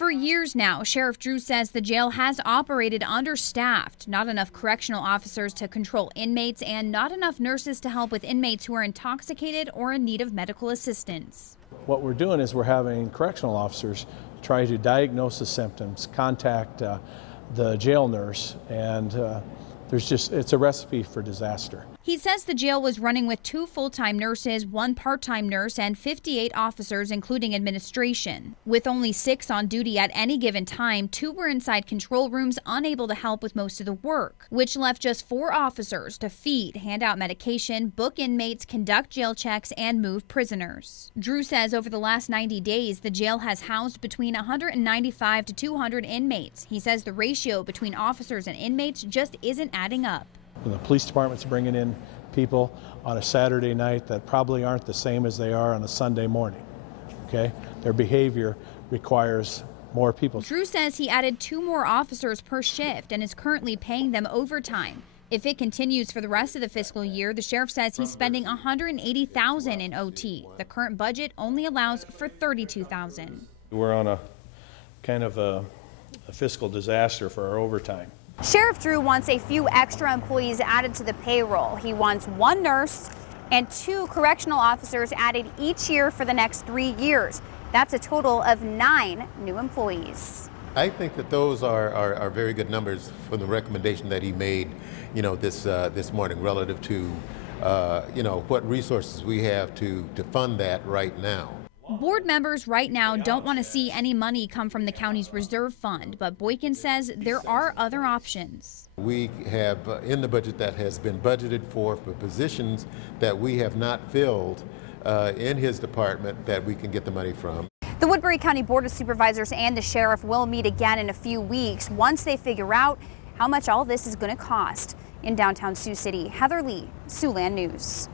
For years now, Sheriff Drew says the jail has operated understaffed, not enough correctional officers to control inmates, and not enough nurses to help with inmates who are intoxicated or in need of medical assistance. What we're doing is we're having correctional officers try to diagnose the symptoms, contact the jail nurse, and it's a recipe for disaster. He says the jail was running with 2 full-time nurses, 1 part-time nurse, and 58 officers, including administration. With only 6 on duty at any given time, 2 were inside control rooms, unable to help with most of the work, which left just 4 officers to feed, hand out medication, book inmates, conduct jail checks, and move prisoners. Drew says over the last 90 days, the jail has housed between 195 to 200 inmates. He says the ratio between officers and inmates just isn't adding up. And the police department's bringing in people on a Saturday night that probably aren't the same as they are on a Sunday morning. Okay? Their behavior requires more people. Drew says he added 2 more officers per shift and is currently paying them overtime. If it continues for the rest of the fiscal year, the sheriff says he's spending $180,000 in OT. The current budget only allows for $32,000. We're on a kind of a fiscal disaster for our overtime. Sheriff Drew wants a few extra employees added to the payroll. He wants 1 nurse and 2 correctional officers added each year for the next 3 years. That's a total of 9 new employees. I think that those are very good numbers for the recommendation that he made, this morning relative to, what resources we have to fund that right now. Board members right now don't want to see any money come from the county's reserve fund, but Boykin says there are other options. We have in the budget that has been budgeted for positions that we have not filled in his department that we can get the money from. The Woodbury County Board of Supervisors and the sheriff will meet again in a few weeks once they figure out how much all this is going to cost. In downtown Sioux City, Heather Lee, Siouxland News.